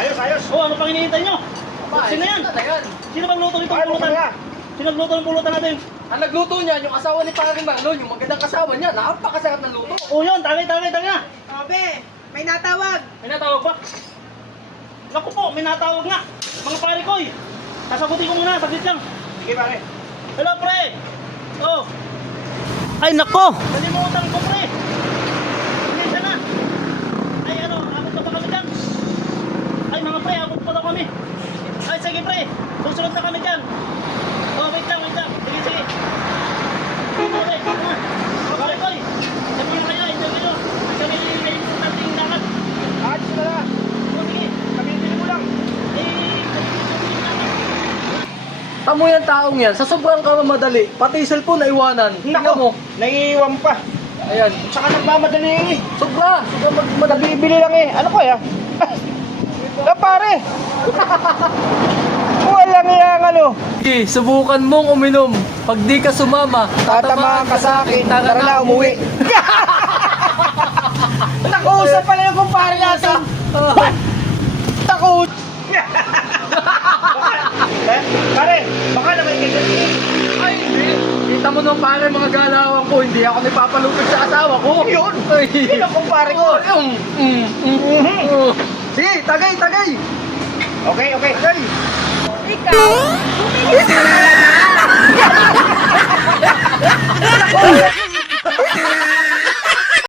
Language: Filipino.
Ayos, ayos. Oh, ano pang hinihintay nyo? Sino yan? Sino bang luto nitong pulutan? Sino nagluto ng pulutan natin? Ang nagluto niyan, yung asawa ni Paring Marlon, yung magandang asawa niya, napakasarap ng luto. Oh, yun. Tagay na. Obe, may natawag. May natawag ba? Naku po, may natawag nga. Mga pare ko, sasagutin ko muna, saglit lang. Sige pare. Hello, pre. Oh. Ay, nako. Nalimutan ko, pre. Hindi na. Ay, ano, abot na ba kami dyan? Ay, mga pre, abot pa daw kami. Ay, sige, pre. Susunod na kami dyan. Oh, wait lang. Sige. Okay, tama. Mga pare ko, sabi na kayo, enjoy kayo. Kami may importante yung dapat. Ayos na lang. Oh, sige. Kabibili mo lang. Tamo yung taong yan, sa sobrang kamamadali, pati cellphone naiwanan. Tingnan mo. Naiiwan pa. Ayan. Saka nagmamadali eh. Sobra Nabibili lang eh. Ano kaya? Na pare. Walang yang ano. Sige, subukan mong uminom. Pag di ka sumama, Tatamaan ka sa akin. Tara na umuwi. Nakuusap pala yung kumpare natin. Takot. Pare, baka naman ganyan. Ay, hindi. Kita mo nung pare mga galawan ko, hindi ako nagpapalupit sa asawa ko. Yun. Ay. Yun ang kumpare ko. Sige, tagay. Okay. Tagay. Ikaw, bumili ka.